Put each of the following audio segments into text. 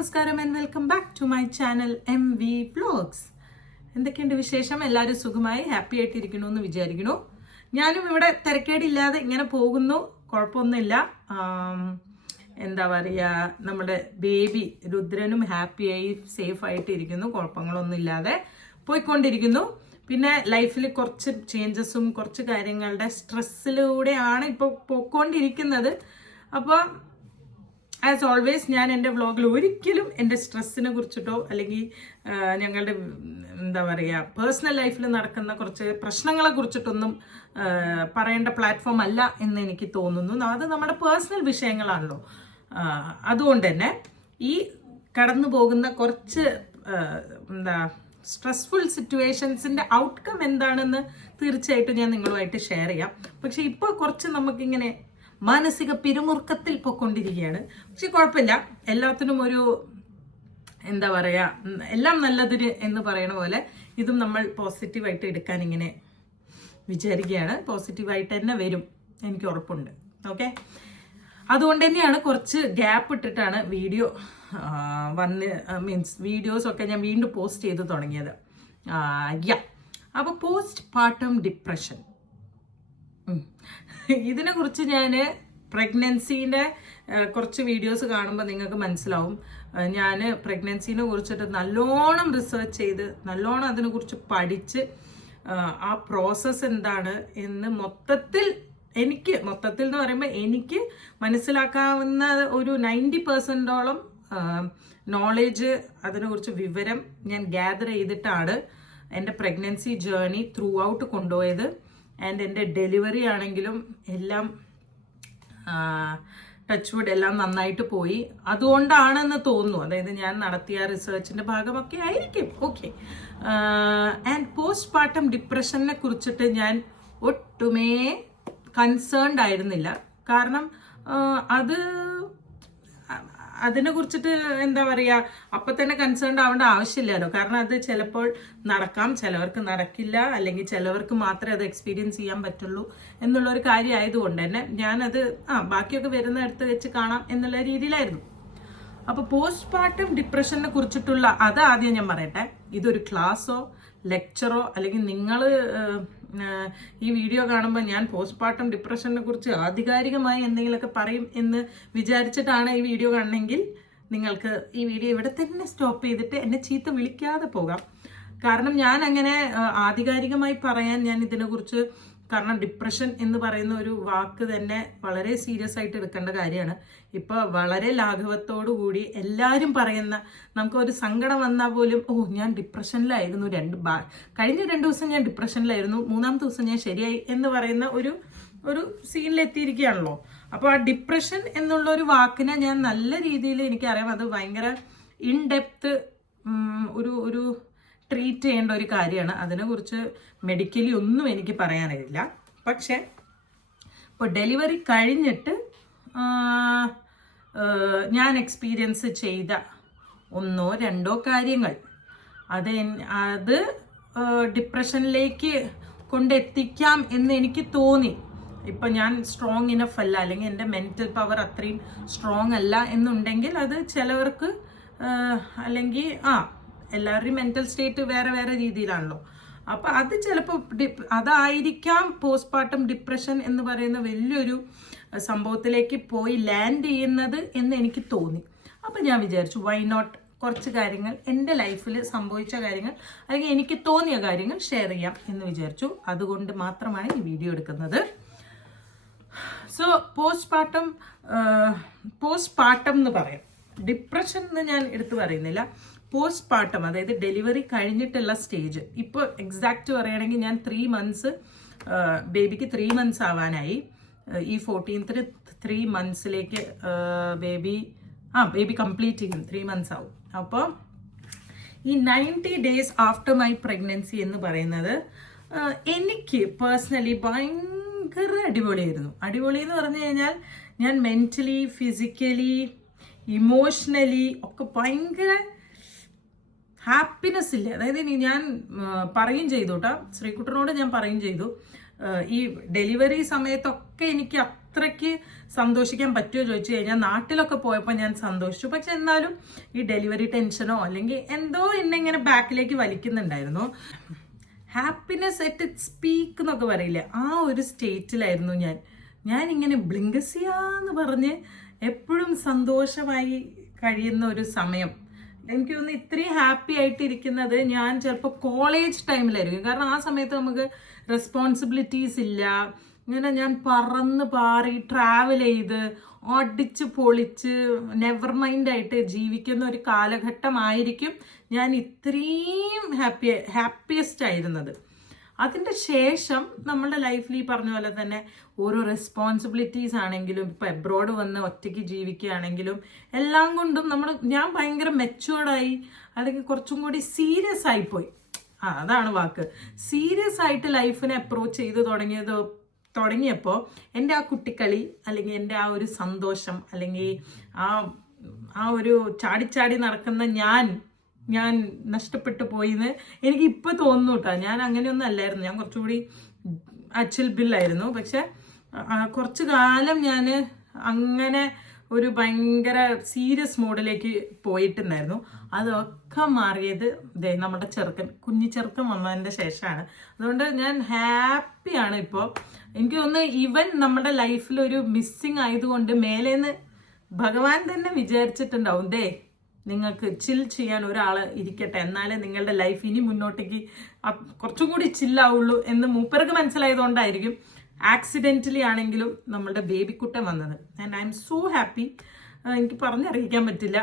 നമസ്കാരം and welcome back to my channel MV vlogs. എന്തൊക്കെയുണ്ട് വിശേഷം? എല്ലാവരും സുഖമായി ഹാപ്പി ആയിട്ടിരിക്കണു എന്ന് വിചാരിക്കണു. ഞാനും ഇവിടെ തിരക്കേടില്ലാതെ ഇങ്ങനെ പോകുന്നു, കുഴപ്പമൊന്നുമില്ല. എന്താ പറയുക, നമ്മുടെ ബേബി രുദ്രനും ഹാപ്പിയായി സേഫായിട്ട് ഇരിക്കുന്നു, കുഴപ്പങ്ങളൊന്നും ഇല്ലാതെ പോയിക്കൊണ്ടിരിക്കുന്നു. പിന്നെ ലൈഫിൽ കുറച്ച് ചേഞ്ചസും കുറച്ച് കാര്യങ്ങളുടെ സ്ട്രെസ്സിലൂടെയാണ് ഇപ്പോൾ പോയിക്കൊണ്ടിരിക്കുന്നത്. അപ്പോൾ ആസ് ഓൾവേസ് ഞാൻ എൻ്റെ വ്ളോഗിൽ ഒരിക്കലും എൻ്റെ സ്ട്രെസ്സിനെ കുറിച്ചിട്ടോ അല്ലെങ്കിൽ ഞങ്ങളുടെ എന്താ പറയുക പേഴ്സണൽ ലൈഫിൽ നടക്കുന്ന കുറച്ച് പ്രശ്നങ്ങളെ കുറിച്ചിട്ടൊന്നും പറയേണ്ട പ്ലാറ്റ്ഫോം അല്ല എന്ന് എനിക്ക് തോന്നുന്നു. അത് നമ്മുടെ പേഴ്സണൽ വിഷയങ്ങളാണല്ലോ. അതുകൊണ്ട് തന്നെ ഈ കടന്നു പോകുന്ന കുറച്ച് എന്താ സ്ട്രെസ്ഫുൾ സിറ്റുവേഷൻസിൻ്റെ ഔട്ട്കം എന്താണെന്ന് തീർച്ചയായിട്ടും ഞാൻ നിങ്ങളുമായിട്ട് ഷെയർ ചെയ്യാം. പക്ഷെ ഇപ്പോൾ കുറച്ച് നമുക്കിങ്ങനെ മാനസിക പിരിമുറുക്കത്തിൽ പോയിക്കൊണ്ടിരിക്കുകയാണ്. പക്ഷെ കുഴപ്പമില്ല, എല്ലാത്തിനും ഒരു എന്താ പറയുക, എല്ലാം നല്ലതിന് എന്ന് പറയണ പോലെ ഇതും നമ്മൾ പോസിറ്റീവായിട്ട് എടുക്കാൻ ഇങ്ങനെ വിചാരിക്കുകയാണ്. പോസിറ്റീവായിട്ട് തന്നെ വരും, എനിക്ക് ഉറപ്പുണ്ട്. ഓക്കെ, അതുകൊണ്ട് തന്നെയാണ് കുറച്ച് ഗ്യാപ്പ് ഇട്ടിട്ടാണ് വീഡിയോ വീഡിയോസൊക്കെ ഞാൻ വീണ്ടും പോസ്റ്റ് ചെയ്ത് തുടങ്ങിയത്. അപ്പോൾ പോസ്റ്റ് പാർട്ടം ഡിപ്രഷൻ, ഇതിനെക്കുറിച്ച് ഞാൻ പ്രഗ്നൻസീൻ്റെ കുറച്ച് വീഡിയോസ് കാണുമ്പോൾ നിങ്ങൾക്ക് മനസ്സിലാവും. ഞാൻ പ്രഗ്നൻസീനെ കുറിച്ചിട്ട് നല്ലോണം റിസർച്ച് ചെയ്ത് നല്ലോണം അതിനെക്കുറിച്ച് പഠിച്ച് ആ പ്രോസസ്സ് എന്താണ് എന്ന് മൊത്തത്തിൽ എന്ന് പറയുമ്പോൾ എനിക്ക് മനസ്സിലാക്കാവുന്ന ഒരു 90% നോളേജ്, അതിനെക്കുറിച്ച് വിവരം ഞാൻ ഗ്യാദർ ചെയ്തിട്ടാണ് എൻ്റെ പ്രഗ്നൻസി ജേർണി ത്രൂ ഔട്ട് കൊണ്ടുപോയത്. ആൻഡ് എൻ്റെ ഡെലിവറി ആണെങ്കിലും എല്ലാം ടച്ച് വുഡ് എല്ലാം നന്നായിട്ട് പോയി. അതുകൊണ്ടാണെന്ന് തോന്നുന്നു, അതായത് ഞാൻ നടത്തിയ റിസർച്ചിൻ്റെ ഭാഗമൊക്കെ ആയിരിക്കും. ഓക്കെ, ആൻഡ് പോസ്റ്റ് പാർട്ടം ഡിപ്രഷനെ കുറിച്ചിട്ട് ഞാൻ ഒട്ടുമേ കൺസേൺഡ് ആയിരുന്നില്ല. കാരണം അതിനെ കുറിച്ചിട്ട് എന്താ പറയുക, അപ്പം തന്നെ കൺസേൺഡ് ആവേണ്ട ആവശ്യമില്ലല്ലോ. കാരണം അത് ചിലപ്പോൾ നടക്കാം, ചിലവർക്ക് നടക്കില്ല, അല്ലെങ്കിൽ ചിലവർക്ക് മാത്രമേ അത് എക്സ്പീരിയൻസ് ചെയ്യാൻ പറ്റുള്ളൂ എന്നുള്ളൊരു കാര്യം ആയതുകൊണ്ട് തന്നെ ഞാനത് ബാക്കിയൊക്കെ വരുന്നിടത്ത് വെച്ച് കാണാം എന്നുള്ള രീതിയിലായിരുന്നു. അപ്പോൾ പോസ്റ്റ് പാർട്ടം ഡിപ്രഷനെ കുറിച്ചിട്ടുള്ള അത് ആദ്യം ഞാൻ പറയട്ടെ. ഇതൊരു ക്ലാസ്സോ ലെക്ചറോ അല്ലെങ്കിൽ നിങ്ങൾ ഈ വീഡിയോ കാണുമ്പോൾ ഞാൻ പോസ്റ്റ് പാർട്ടം ഡിപ്രഷനെ കുറിച്ച് ആധികാരികമായി എന്തെങ്കിലുമൊക്കെ പറയും എന്ന് വിചാരിച്ചിട്ടാണ് ഈ വീഡിയോ കാണണമെങ്കിൽ നിങ്ങൾക്ക് ഈ വീഡിയോ ഇവിടെ തന്നെ സ്റ്റോപ്പ് ചെയ്തിട്ട് എന്നെ ചീത്ത വിളിക്കാതെ പോകാം. കാരണം ഞാൻ അങ്ങനെ ആധികാരികമായി പറയാൻ ഞാൻ ഇതിനെക്കുറിച്ച്, കാരണം ഡിപ്രഷൻ എന്ന് പറയുന്ന ഒരു വാക്ക് തന്നെ വളരെ സീരിയസ് ആയിട്ട് എടുക്കേണ്ട കാര്യമാണ്. ഇപ്പോൾ വളരെ ലാഘവത്തോടു കൂടി എല്ലാവരും പറയുന്ന, നമുക്കൊരു സങ്കടം വന്നാൽ പോലും ഞാൻ ഡിപ്രഷനിലായിരുന്നു, കഴിഞ്ഞ 2 ദിവസം ഞാൻ ഡിപ്രഷനിലായിരുന്നു, 3-ാമത്തെ ദിവസം ഞാൻ ശരിയായി എന്ന് പറയുന്ന ഒരു സീനിലെത്തിയിരിക്കുകയാണല്ലോ. അപ്പോൾ ആ ഡിപ്രഷൻ എന്നുള്ള ഒരു വാക്കിനെ ഞാൻ നല്ല രീതിയിൽ എനിക്കറിയാം, അത് ഭയങ്കര ഇൻഡെപ്ത് ഒരു ട്രീറ്റ് ചെയ്യേണ്ട ഒരു കാര്യമാണ്. അതിനെക്കുറിച്ച് മെഡിക്കലി ഒന്നും എനിക്ക് പറയാനില്ല. പക്ഷെ ഇപ്പോൾ ഡെലിവറി കഴിഞ്ഞിട്ട് ഞാൻ എക്സ്പീരിയൻസ് ചെയ്ത 1-2 കാര്യങ്ങൾ അത് ഡിപ്രഷനിലേക്ക് കൊണ്ടെത്തിക്കാം എന്ന് എനിക്ക് തോന്നി. ഇപ്പം ഞാൻ സ്ട്രോങ് ഇനഫ് അല്ല, അല്ലെങ്കിൽ എൻ്റെ മെൻറ്റൽ പവർ അത്രയും സ്ട്രോങ് അല്ല എന്നുണ്ടെങ്കിൽ അത് ചിലവർക്ക്, അല്ലെങ്കിൽ എല്ലാവരുടെയും മെൻറ്റൽ സ്റ്റേറ്റ് വേറെ വേറെ രീതിയിലാണല്ലോ. അപ്പം അത് ചിലപ്പോൾ അതായിരിക്കാം പോസ്റ്റ് പാർട്ടം ഡിപ്രഷൻ എന്ന് പറയുന്ന വലിയൊരു സംഭവത്തിലേക്ക് പോയി ലാൻഡ് ചെയ്യുന്നത് എന്ന് എനിക്ക് തോന്നി. അപ്പം ഞാൻ വിചാരിച്ചു വൈ നോട്ട് കുറച്ച് കാര്യങ്ങൾ എൻ്റെ ലൈഫിൽ സംഭവിച്ച കാര്യങ്ങൾ അല്ലെങ്കിൽ എനിക്ക് തോന്നിയ കാര്യങ്ങൾ ഷെയർ ചെയ്യാം എന്ന് വിചാരിച്ചു. അതുകൊണ്ട് മാത്രമാണ് ഈ വീഡിയോ എടുക്കുന്നത്. സോ പോസ്റ്റ് പാർട്ടം എന്ന് പറയാം, ഡിപ്രഷൻ എന്ന് ഞാൻ എടുത്തു പറയുന്നില്ല. പോസ്റ്റ് പാർട്ടം, അതായത് ഡെലിവറി കഴിഞ്ഞിട്ടുള്ള സ്റ്റേജ്. ഇപ്പോൾ എക്സാക്റ്റ് പറയുകയാണെങ്കിൽ ഞാൻ 3 months, ബേബിക്ക് 3 months ആവാനായി. ഈ 14th 3 monthsലേക്ക് ബേബി കംപ്ലീറ്റ് ചെയ്യും, 3 months ആവും. അപ്പോൾ ഈ 90 days ആഫ്റ്റർ മൈ പ്രഗ്നൻസി എന്ന് പറയുന്നത് എനിക്ക് പേഴ്സണലി ഭയങ്കര അടിപൊളിയായിരുന്നു. അടിപൊളി എന്ന് പറഞ്ഞു കഴിഞ്ഞാൽ ഞാൻ മെൻ്റലി, ഫിസിക്കലി, ഇമോഷണലി ഒക്കെ ഭയങ്കര ഹാപ്പിനെസ് ഇല്ല. അതായത് ഞാൻ പറയും ചെയ്തു കേട്ടോ, ശ്രീകുട്ടനോട് ഞാൻ പറയും ചെയ്തു, ഈ ഡെലിവറി സമയത്തൊക്കെ എനിക്ക് അത്രയ്ക്ക് സന്തോഷിക്കാൻ പറ്റുമോ ചോദിച്ചു കഴിഞ്ഞാൽ നാട്ടിലൊക്കെ പോയപ്പോൾ ഞാൻ സന്തോഷിച്ചു. പക്ഷെ എന്നാലും ഈ ഡെലിവറി ടെൻഷനോ അല്ലെങ്കിൽ എന്തോ എന്നെ ഇങ്ങനെ ബാക്കിലേക്ക് വലിക്കുന്നുണ്ടായിരുന്നു. ഹാപ്പിനെസ് അറ്റ് ഇറ്റ്സ് പീക്ക് എന്നൊക്കെ പറയില്ലേ, ആ ഒരു സ്റ്റേറ്റിലായിരുന്നു ഞാനിങ്ങനെ ബ്ലിങ്കസിയാന്ന് പറഞ്ഞ് എപ്പോഴും സന്തോഷമായി കഴിയുന്ന ഒരു സമയം. എനിക്ക് തോന്നുന്നു ഇത്രയും ഹാപ്പി ആയിട്ടിരിക്കുന്നത് ഞാൻ ചിലപ്പോൾ കോളേജ് ടൈമിലായിരിക്കും. കാരണം ആ സമയത്ത് നമുക്ക് റെസ്പോൺസിബിലിറ്റീസ് ഇല്ല. ഇങ്ങനെ ഞാൻ പറന്ന് പാറി ട്രാവൽ ചെയ്ത് ഓടിച്ച് പൊളിച്ച് നെവർ മൈൻഡായിട്ട് ജീവിക്കുന്ന ഒരു കാലഘട്ടമായിരിക്കും ഞാൻ ഇത്രയും ഹാപ്പിയസ്റ്റ് ആയിരുന്നത്. അതിൻ്റെ ശേഷം നമ്മളുടെ ലൈഫിൽ ഈ പറഞ്ഞ പോലെ തന്നെ ഓരോ റെസ്പോൺസിബിലിറ്റീസ് ആണെങ്കിലും ഇപ്പം എബ്രോഡ് വന്ന് ഒറ്റയ്ക്ക് ജീവിക്കുകയാണെങ്കിലും എല്ലാം കൊണ്ടും ഞാൻ ഭയങ്കര മെച്ചുവേർഡായി, അല്ലെങ്കിൽ കുറച്ചും കൂടി സീരിയസ് ആയിപ്പോയി. അതാണ് വാക്ക്, സീരിയസ് ആയിട്ട് ലൈഫിനെ അപ്രോച്ച് ചെയ്ത് തുടങ്ങിയപ്പോൾ എൻ്റെ ആ കുട്ടിക്കളി അല്ലെങ്കിൽ എൻ്റെ ആ ഒരു സന്തോഷം അല്ലെങ്കിൽ ആ ഒരു ചാടിച്ചാടി നടക്കുന്ന ഞാൻ നഷ്ടപ്പെട്ടു പോയിന്ന് എനിക്ക് ഇപ്പം തോന്നുന്നു കേട്ടോ. ഞാൻ അങ്ങനെയൊന്നും അല്ലായിരുന്നു, ഞാൻ കുറച്ചുകൂടി അച്ചിൽ ബില്ലായിരുന്നു. പക്ഷെ കുറച്ചു കാലം ഞാൻ അങ്ങനെ ഒരു ഭയങ്കര സീരിയസ് മോഡിലേക്ക് പോയിട്ടുണ്ടായിരുന്നു. അതൊക്കെ മാറിയത് നമ്മുടെ കുഞ്ഞി ചെറുക്കൻ വന്നതിൻ്റെ ശേഷമാണ്. അതുകൊണ്ട് ഞാൻ ഹാപ്പിയാണ് ഇപ്പോൾ. എനിക്ക് തോന്നുന്നു ഈവൻ നമ്മുടെ ലൈഫിൽ ഒരു മിസ്സിങ് ആയതുകൊണ്ട് മേലേന്ന് ഭഗവാൻ തന്നെ വിചാരിച്ചിട്ടുണ്ടാവും, നിങ്ങൾക്ക് ചിൽ ചെയ്യാൻ ഒരാൾ ഇരിക്കട്ടെ, എന്നാലേ നിങ്ങളുടെ ലൈഫ് ഇനി മുന്നോട്ടേക്ക് കുറച്ചും കൂടി ചില്ലാവുള്ളൂ എന്ന് മൂപ്പർക്ക് മനസ്സിലായതുകൊണ്ടായിരിക്കും ആക്സിഡൻ്റലി ആണെങ്കിലും നമ്മളുടെ ബേബിക്കുട്ടൻ വന്നത്. And I M so happy. എനിക്ക് പറഞ്ഞറിയിക്കാൻ പറ്റില്ല,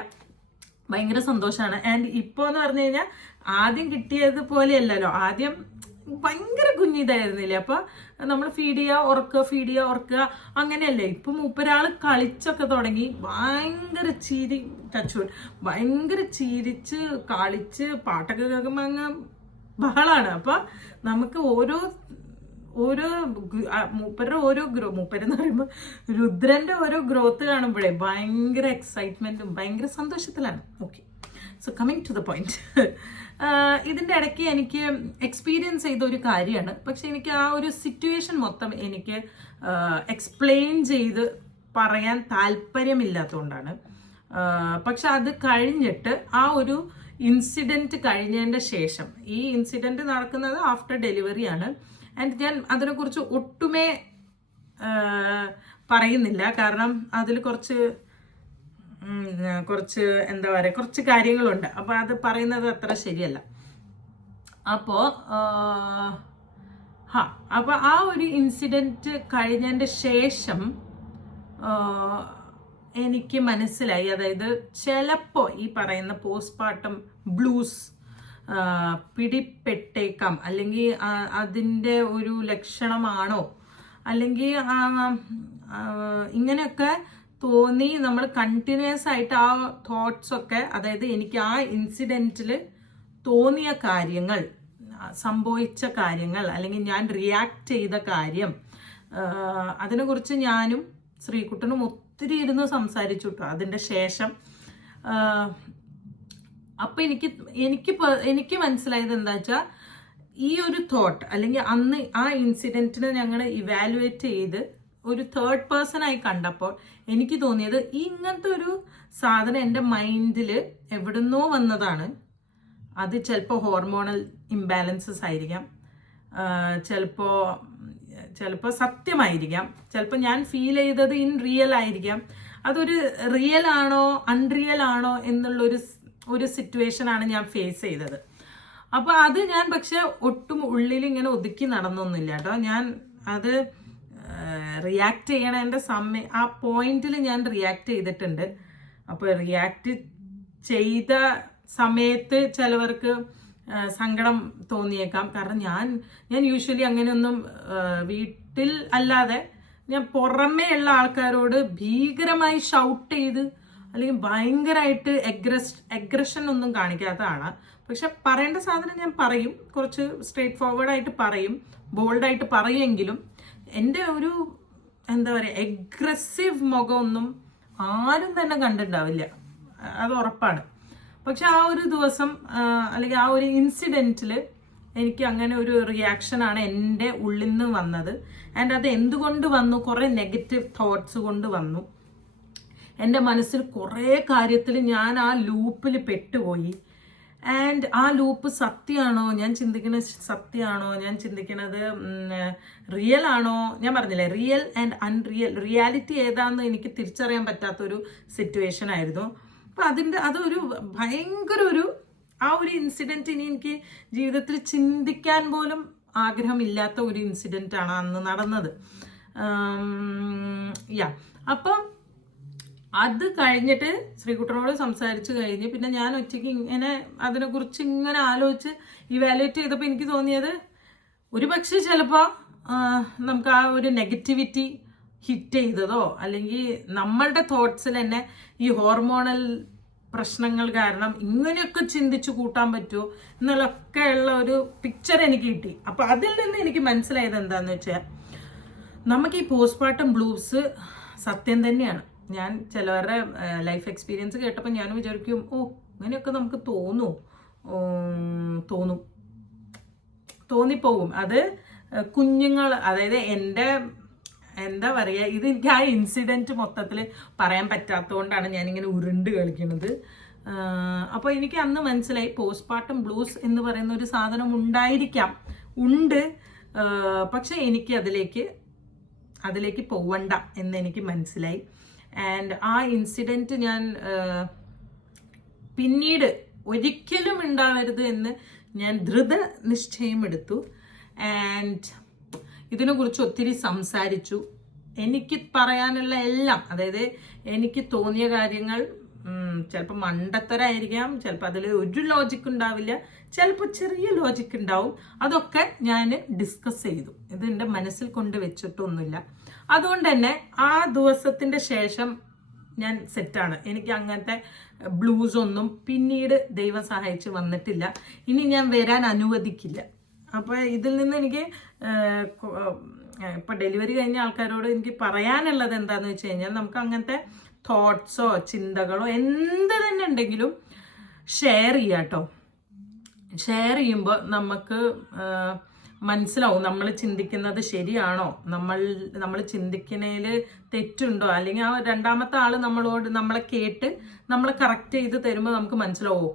ഭയങ്കര സന്തോഷമാണ്. ആൻഡ് ഇപ്പോൾ എന്ന് പറഞ്ഞു കഴിഞ്ഞാൽ ആദ്യം കിട്ടിയത് പോലെയല്ലല്ലോ, ആദ്യം ഭയങ്കര കുഞ്ഞിതായിരുന്നില്ലേ, അപ്പോൾ നമ്മൾ ഫീഡ് ചെയ്യുക ഉറക്കുക അങ്ങനെയല്ലേ. ഇപ്പം മൂപ്പരാൾ കളിച്ചൊക്കെ തുടങ്ങി, ഭയങ്കര ചിരിച്ച് കളിച്ച് പാട്ടൊക്കെ കേൾക്കുമ്പോൾ അങ്ങ് ബഹളാണ്. അപ്പം നമുക്ക് ഓരോ മൂപ്പരെന്ന് പറയുമ്പോൾ രുദ്രന്റെ ഓരോ ഗ്രോത്ത് കാണുമ്പോഴേ ഭയങ്കര എക്സൈറ്റ്മെന്റും ഭയങ്കര സന്തോഷത്തിലാണ്. Okay, so coming to the point. ഇതിൻ്റെ ഇടയ്ക്ക് എനിക്ക് എക്സ്പീരിയൻസ് ചെയ്ത ഒരു കാര്യമാണ്, പക്ഷെ എനിക്ക് ആ ഒരു സിറ്റുവേഷൻ മൊത്തം എനിക്ക് എക്സ്പ്ലെയിൻ ചെയ്ത് പറയാൻ താല്പര്യമില്ലാത്തതുകൊണ്ടാണ്. പക്ഷെ അത് കഴിഞ്ഞിട്ട് ആ ഒരു ഇൻസിഡൻറ്റ് കഴിഞ്ഞതിൻ്റെ ശേഷം, ഈ ഇൻസിഡൻറ്റ് നടക്കുന്നത് ആഫ്റ്റർ ഡെലിവറിയാണ്. ആൻഡ് ഞാൻ അതിനെക്കുറിച്ച് ഒട്ടുമേ പറയുന്നില്ല, കാരണം അതിൽ കുറച്ച് എന്താ പറയുക, കുറച്ച് കാര്യങ്ങളുണ്ട്. അപ്പോൾ അത് പറയുന്നത് അത്ര ശരിയല്ല. അപ്പോൾ ആ ഒരു ഇൻസിഡൻറ്റ് കഴിഞ്ഞതിൻ്റെ ശേഷം എനിക്ക് മനസ്സിലായി, അതായത് ചിലപ്പോൾ ഈ പറയുന്ന പോസ്റ്റ്മോർട്ടം ബ്ലൂസ് പിടിപ്പെട്ടേക്കാം, അല്ലെങ്കിൽ അതിൻ്റെ ഒരു ലക്ഷണമാണോ, അല്ലെങ്കിൽ ഇങ്ങനെയൊക്കെ തോന്നി നമ്മൾ കണ്ടിന്യൂസ് ആയിട്ട് ആ തോട്ട്സൊക്കെ, അതായത് എനിക്ക് ആ ഇൻസിഡൻറ്റിൽ തോന്നിയ കാര്യങ്ങൾ, സംഭവിച്ച കാര്യങ്ങൾ, അല്ലെങ്കിൽ ഞാൻ റിയാക്ട് ചെയ്ത കാര്യം, അതിനെക്കുറിച്ച് ഞാനും ശ്രീകുട്ടനും ഒത്തിരി ഇരുന്ന് സംസാരിച്ചു കേട്ടോ അതിൻ്റെ ശേഷം. അപ്പം എനിക്ക് മനസ്സിലായത് എന്താ വെച്ചാൽ, ഈ ഒരു തോട്ട് അല്ലെങ്കിൽ അന്ന് ആ ഇൻസിഡൻറ്റിനെ ഞങ്ങൾ ഇവാലുവേറ്റ് ചെയ്ത് ഒരു തേർഡ് പേഴ്സൺ ആയി കണ്ടപ്പോൾ എനിക്ക് തോന്നിയത്, ഇങ്ങനത്തെ ഒരു സാധനം എൻ്റെ മൈൻഡിൽ എവിടുന്നോ വന്നതാണ്. അത് ചിലപ്പോൾ ഹോർമോണൽ ഇംബാലൻസസ് ആയിരിക്കാം, ചിലപ്പോൾ സത്യമായിരിക്കാം, ചിലപ്പോൾ ഞാൻ ഫീൽ ചെയ്തത് ഇൻ റിയൽ ആയിരിക്കാം. അതൊരു റിയൽ ആണോ അൺറിയൽ ആണോ എന്നുള്ളൊരു സിറ്റുവേഷനാണ് ഞാൻ ഫേസ് ചെയ്തത്. അപ്പോൾ അത് ഞാൻ പക്ഷെ ഒട്ടും ഉള്ളിൽ ഇങ്ങനെ ഒതുക്കി നടന്നൊന്നുമില്ല കേട്ടോ. ഞാൻ അത് റിയാക്ട് ചെയ്യണതിൻ്റെ ആ പോയിന്റിൽ ഞാൻ റിയാക്ട് ചെയ്തിട്ടുണ്ട്. അപ്പോൾ റിയാക്ട് ചെയ്ത സമയത്ത് ചിലവർക്ക് സങ്കടം തോന്നിയേക്കാം. കാരണം ഞാൻ യൂഷ്വലി അങ്ങനെയൊന്നും വീട്ടിൽ അല്ലാതെ ഞാൻ പുറമേ ഉള്ള ആൾക്കാരോട് ഭീകരമായി ഷൗട്ട് ചെയ്ത് അല്ലെങ്കിൽ ഭയങ്കരമായിട്ട് എഗ്രഷൻ ഒന്നും കാണിക്കാത്തതാണ്. പക്ഷെ പറയേണ്ട സാധനം ഞാൻ പറയും, കുറച്ച് സ്ട്രേറ്റ് ഫോർവേഡായിട്ട് പറയും, ബോൾഡായിട്ട് പറയുമെങ്കിലും എൻ്റെ ഒരു എന്താ പറയുക എഗ്രസീവ് മുഖമൊന്നും ആരും തന്നെ കണ്ടിട്ടുണ്ടാവില്ല, അത് ഉറപ്പാണ്. പക്ഷെ ആ ഒരു ദിവസം അല്ലെങ്കിൽ ആ ഒരു ഇൻസിഡൻറ്റിൽ എനിക്ക് അങ്ങനെ ഒരു റിയാക്ഷനാണ് എൻ്റെ ഉള്ളിൽ നിന്ന് വന്നത്. ആൻഡ് അത് എന്തുകൊണ്ട് വന്നു? കുറേ നെഗറ്റീവ് തോട്ട്സ് കൊണ്ട് വന്നു. എൻ്റെ മനസ്സിൽ കുറേ കാര്യത്തിൽ ഞാൻ ആ ലൂപ്പിൽ പെട്ടുപോയി. ആൻഡ് ആ ലൂപ്പ് സത്യമാണോ, ഞാൻ ചിന്തിക്കുന്നത് സത്യമാണോ, ഞാൻ ചിന്തിക്കുന്നത് റിയൽ ആണോ? ഞാൻ പറഞ്ഞില്ലേ, റിയൽ ആൻഡ് അൺറിയൽ, റിയാലിറ്റി ഏതാണെന്ന് എനിക്ക് തിരിച്ചറിയാൻ പറ്റാത്തൊരു സിറ്റുവേഷൻ ആയിരുന്നു. അപ്പം അതൊരു ഭയങ്കര ആ ഒരു ഇൻസിഡൻറ്റ് ഇനി എനിക്ക് ജീവിതത്തിൽ ചിന്തിക്കാൻ പോലും ആഗ്രഹമില്ലാത്ത ഒരു ഇൻസിഡൻ്റ് ആണ് അന്ന് നടന്നത്. അപ്പം അത് കഴിഞ്ഞിട്ട് ശ്രീകുട്ടനോട് സംസാരിച്ച് കഴിഞ്ഞ് പിന്നെ ഞാൻ ഒറ്റയ്ക്ക് ഇങ്ങനെ അതിനെക്കുറിച്ച് ഇങ്ങനെ ആലോചിച്ച് ഇവാലുവേറ്റ് ചെയ്തപ്പോൾ എനിക്ക് തോന്നിയത് ഒരു പക്ഷേ ചിലപ്പോൾ നമുക്ക് ആ ഒരു നെഗറ്റിവിറ്റി ഹിറ്റ് ചെയ്തതോ അല്ലെങ്കിൽ നമ്മളുടെ തോട്ട്സിൽ തന്നെ ഈ ഹോർമോണൽ പ്രശ്നങ്ങൾ കാരണം ഇങ്ങനെയൊക്കെ ചിന്തിച്ചു കൂട്ടാൻ പറ്റുമോ എന്നുള്ളൊക്കെ ഉള്ള ഒരു പിക്ചർ എനിക്ക് കിട്ടി. അപ്പം അതിൽ നിന്ന് എനിക്ക് മനസ്സിലായത് എന്താണെന്ന് വെച്ചാൽ നമുക്ക് ഈ പോസ്റ്റ്മോർട്ടം ബ്ലൂസ് സത്യം തന്നെയാണ്. ഞാൻ ചിലവരുടെ ലൈഫ് എക്സ്പീരിയൻസ് കേട്ടപ്പോൾ ഞാൻ വിചാരിക്കും, ഇങ്ങനെയൊക്കെ നമുക്ക് തോന്നിപ്പോകും. അത് കുഞ്ഞുങ്ങൾ, അതായത് എൻ്റെ എന്താ പറയുക, ഇത് എനിക്ക് ആ ഇൻസിഡൻറ്റ് മൊത്തത്തിൽ പറയാൻ പറ്റാത്തതുകൊണ്ടാണ് ഞാനിങ്ങനെ ഉരുണ്ട് കളിക്കുന്നത്. അപ്പോൾ എനിക്ക് അന്ന് മനസ്സിലായി പോസ്റ്റ്മോർട്ടം ബ്ലൂസ് എന്ന് പറയുന്ന ഒരു സാധനം ഉണ്ട്. പക്ഷെ എനിക്ക് അതിലേക്ക് പോവണ്ട എന്നെനിക്ക് മനസ്സിലായി. ആൻഡ് ആ ഇൻസിഡൻറ്റ് ഞാൻ പിന്നീട് ഒരിക്കലും ഉണ്ടാവരുത് എന്ന് ഞാൻ ദൃഢനിശ്ചയം എടുത്തു. ആൻഡ് ഇതിനെക്കുറിച്ച് ഒത്തിരി സംസാരിച്ചു. എനിക്ക് പറയാനുള്ള എല്ലാം, അതായത് എനിക്ക് തോന്നിയ കാര്യങ്ങൾ ചിലപ്പോൾ മണ്ടത്തരായിരിക്കാം, ചിലപ്പോൾ അതിൽ ഒരു ലോജിക്ക് ഉണ്ടാവില്ല, ചിലപ്പോൾ ചെറിയ ലോജിക്ക് ഉണ്ടാവും. അതൊക്കെ ഞാൻ ഡിസ്കസ് ചെയ്തു. ഇത് എൻ്റെ മനസ്സിൽ കൊണ്ട് വെച്ചിട്ടൊന്നുമില്ല. അതുകൊണ്ട് തന്നെ ആ ദിവസത്തിൻ്റെ ശേഷം ഞാൻ സെറ്റാണ്. എനിക്ക് അങ്ങനത്തെ ബ്ലൂസ് ഒന്നും പിന്നീട് ദൈവം സഹായിച്ച് വന്നിട്ടില്ല. ഇനി ഞാൻ വരാൻ അനുവദിക്കില്ല. അപ്പോൾ ഇതിൽ നിന്ന് എനിക്ക് ഇപ്പോൾ ഡെലിവറി കഴിഞ്ഞ ആൾക്കാരോട് എനിക്ക് പറയാനുള്ളത് എന്താണെന്ന് വെച്ച് കഴിഞ്ഞാൽ, നമുക്ക് അങ്ങനത്തെ തോട്ട്സോ ചിന്തകളോ എന്ത് തന്നെ ഉണ്ടെങ്കിലും ഷെയർ ചെയ്യാം കേട്ടോ. ഷെയർ ചെയ്യുമ്പോൾ നമുക്ക് മനസ്സിലാവും നമ്മൾ ചിന്തിക്കുന്നത് ശരിയാണോ, നമ്മൾ ചിന്തിക്കുന്നതിൽ തെറ്റുണ്ടോ, അല്ലെങ്കിൽ ആ രണ്ടാമത്തെ ആൾ നമ്മളെ കേട്ട് നമ്മളെ കറക്റ്റ് ചെയ്ത് തരുമ്പോൾ നമുക്ക് മനസ്സിലാവോ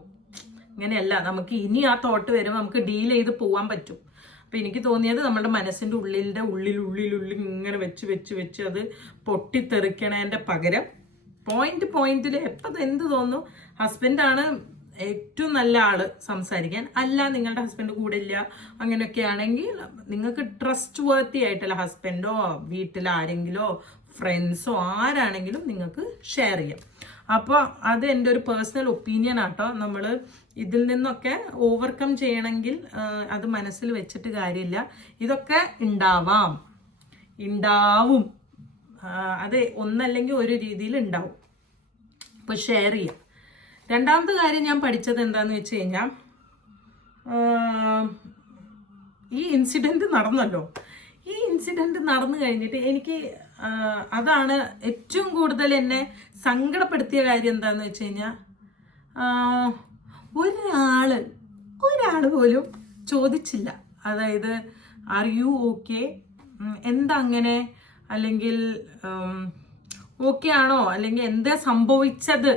ഇങ്ങനെയല്ല, നമുക്ക് ഇനി ആ തോട്ട് വരുമ്പോൾ നമുക്ക് ഡീൽ ചെയ്ത് പോകാൻ പറ്റും. അപ്പം എനിക്ക് തോന്നിയത് നമ്മുടെ മനസ്സിൻ്റെ ഉള്ളിൽ ഇങ്ങനെ വെച്ച് അത് പൊട്ടിത്തെറിക്കണതിൻ്റെ പകരം പോയിന്റിൽ എപ്പോൾ എന്ത് തോന്നുന്നു, ഹസ്ബൻഡാണ് ഏറ്റവും നല്ല ആള് സംസാരിക്കാൻ. അല്ല, നിങ്ങളുടെ ഹസ്ബൻഡ് കൂടെ ഇല്ല, അങ്ങനെയൊക്കെ ആണെങ്കിൽ നിങ്ങൾക്ക് ട്രസ്റ്റ് വർത്തി ആയിട്ടുള്ള ഹസ്ബൻഡോ വീട്ടിൽ ആരെങ്കിലോ ഫ്രണ്ട്സോ ആരാണെങ്കിലും നിങ്ങൾക്ക് ഷെയർ ചെയ്യാം. അപ്പോൾ അത് എൻ്റെ ഒരു പേഴ്സണൽ ഒപ്പീനിയൻ ആട്ടോ. നമ്മൾ ഇതിൽ നിന്നൊക്കെ ഓവർകം ചെയ്യണമെങ്കിൽ അത് മനസ്സിൽ വെച്ചിട്ട് കാര്യമില്ല. ഇതൊക്കെ ഉണ്ടാവും, അത് ഒന്നല്ലെങ്കിൽ ഒരു രീതിയിൽ ഉണ്ടാവും. അപ്പോൾ ഷെയർ ചെയ്യാം. രണ്ടാമത്തെ കാര്യം ഞാൻ പഠിച്ചത് എന്താണെന്ന് വെച്ച് കഴിഞ്ഞാൽ, ഈ ഇൻസിഡൻറ്റ് നടന്നല്ലോ, ഈ ഇൻസിഡൻറ്റ് നടന്നു കഴിഞ്ഞിട്ട് എനിക്ക് അതാണ് ഏറ്റവും കൂടുതൽ എന്നെ സങ്കടപ്പെടുത്തിയ കാര്യം എന്താണെന്ന് വെച്ച് കഴിഞ്ഞാൽ, ഒരാൾ പോലും ചോദിച്ചില്ല. അതായത് ആർ യു ഓക്കെ, എന്താ അങ്ങനെ, അല്ലെങ്കിൽ ഓക്കെ ആണോ, അല്ലെങ്കിൽ എന്താ സംഭവിച്ചത്,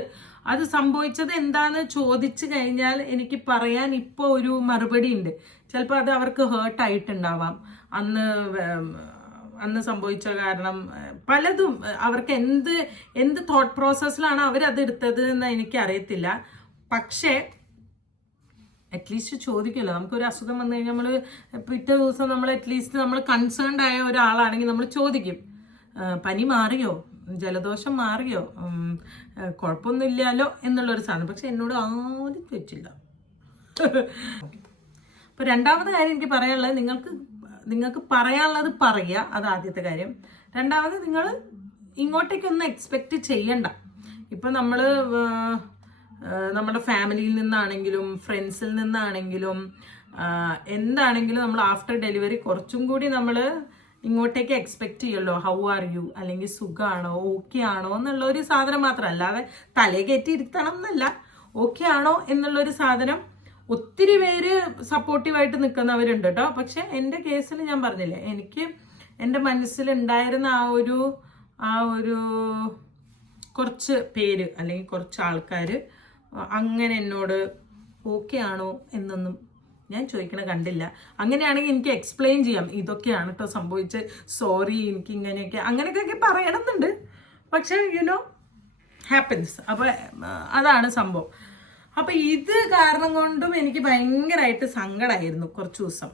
അത് സംഭവിച്ചത് എന്താന്ന് ചോദിച്ചു കഴിഞ്ഞാൽ എനിക്ക് പറയാൻ ഇപ്പോൾ ഒരു മറുപടി ഉണ്ട്. ചിലപ്പോൾ അത് അവർക്ക് ഹേർട്ടായിട്ടുണ്ടാവാം, അന്ന് സംഭവിച്ച കാരണം പലതും അവർക്ക് എന്ത് തോട്ട് പ്രോസസ്സിലാണ് അവരത് എടുത്തത് എന്ന് എനിക്കറിയത്തില്ല. പക്ഷേ അറ്റ്ലീസ്റ്റ് ചോദിക്കുമല്ലോ. നമുക്കൊരു അസുഖം വന്നു കഴിഞ്ഞാൽ നമ്മൾ പിറ്റേ ദിവസം നമ്മൾ അറ്റ്ലീസ്റ്റ് നമ്മൾ കൺസേൺഡ് ആയ ഒരാളാണെങ്കിൽ നമ്മൾ ചോദിക്കും, പനി മാറിയോ, ജലദോഷം മാറിയോ, കുഴപ്പമൊന്നുമില്ലല്ലോ എന്നുള്ളൊരു സാധനം. പക്ഷെ എന്നോട് ആരും ചോദിച്ചില്ല. അപ്പോൾ രണ്ടാമത്തെ കാര്യം എനിക്ക് പറയാനുള്ളത്, നിങ്ങൾക്ക് പറയാനുള്ളത് പറയുക, അത് ആദ്യത്തെ കാര്യം. രണ്ടാമത്, നിങ്ങൾ ഇങ്ങോട്ടേക്കൊന്നും എക്സ്പെക്റ്റ് ചെയ്യണ്ട. ഇപ്പം നമ്മുടെ ഫാമിലിയിൽ നിന്നാണെങ്കിലും ഫ്രണ്ട്സിൽ നിന്നാണെങ്കിലും എന്താണെങ്കിലും നമ്മൾ ആഫ്റ്റർ ഡെലിവറി കുറച്ചും കൂടി നമ്മൾ ഇങ്ങോട്ടേക്ക് എക്സ്പെക്റ്റ് ചെയ്യുമല്ലോ. ഹൗ ആർ യു, അല്ലെങ്കിൽ സുഖമാണോ, ഓക്കെ ആണോ എന്നുള്ള ഒരു സാധനം മാത്രം. അല്ലാതെ തലേ കയറ്റി ഇരുത്തണം എന്നല്ല, ഓക്കെ ആണോ എന്നുള്ളൊരു സാധനം ഒത്തിരി പേര് സപ്പോർട്ടീവായിട്ട് നിൽക്കുന്നവരുണ്ട് കേട്ടോ. പക്ഷെ എൻ്റെ കേസിൽ ഞാൻ പറഞ്ഞില്ലേ, എനിക്ക് എൻ്റെ മനസ്സിലുണ്ടായിരുന്ന ആ ഒരു കുറച്ച് പേര് അല്ലെങ്കിൽ കുറച്ച് ആൾക്കാർ അങ്ങനെ എന്നോട് ഓക്കെ ആണോ എന്നൊന്നും ഞാൻ ചോദിക്കണ കണ്ടില്ല. അങ്ങനെയാണെങ്കിൽ എനിക്ക് എക്സ്പ്ലെയിൻ ചെയ്യാം, ഇതൊക്കെയാണ് കേട്ടോ സംഭവിച്ച്, സോറി എനിക്ക് ഇങ്ങനെയൊക്കെ അങ്ങനെയൊക്കെ പറയണമെന്നുണ്ട്. പക്ഷെ യുനോ ഹാപ്പൻസ്. അപ്പോൾ അതാണ് സംഭവം. അപ്പം ഇത് കാരണം കൊണ്ടും എനിക്ക് ഭയങ്കരമായിട്ട് സങ്കടമായിരുന്നു കുറച്ച് ദിവസം.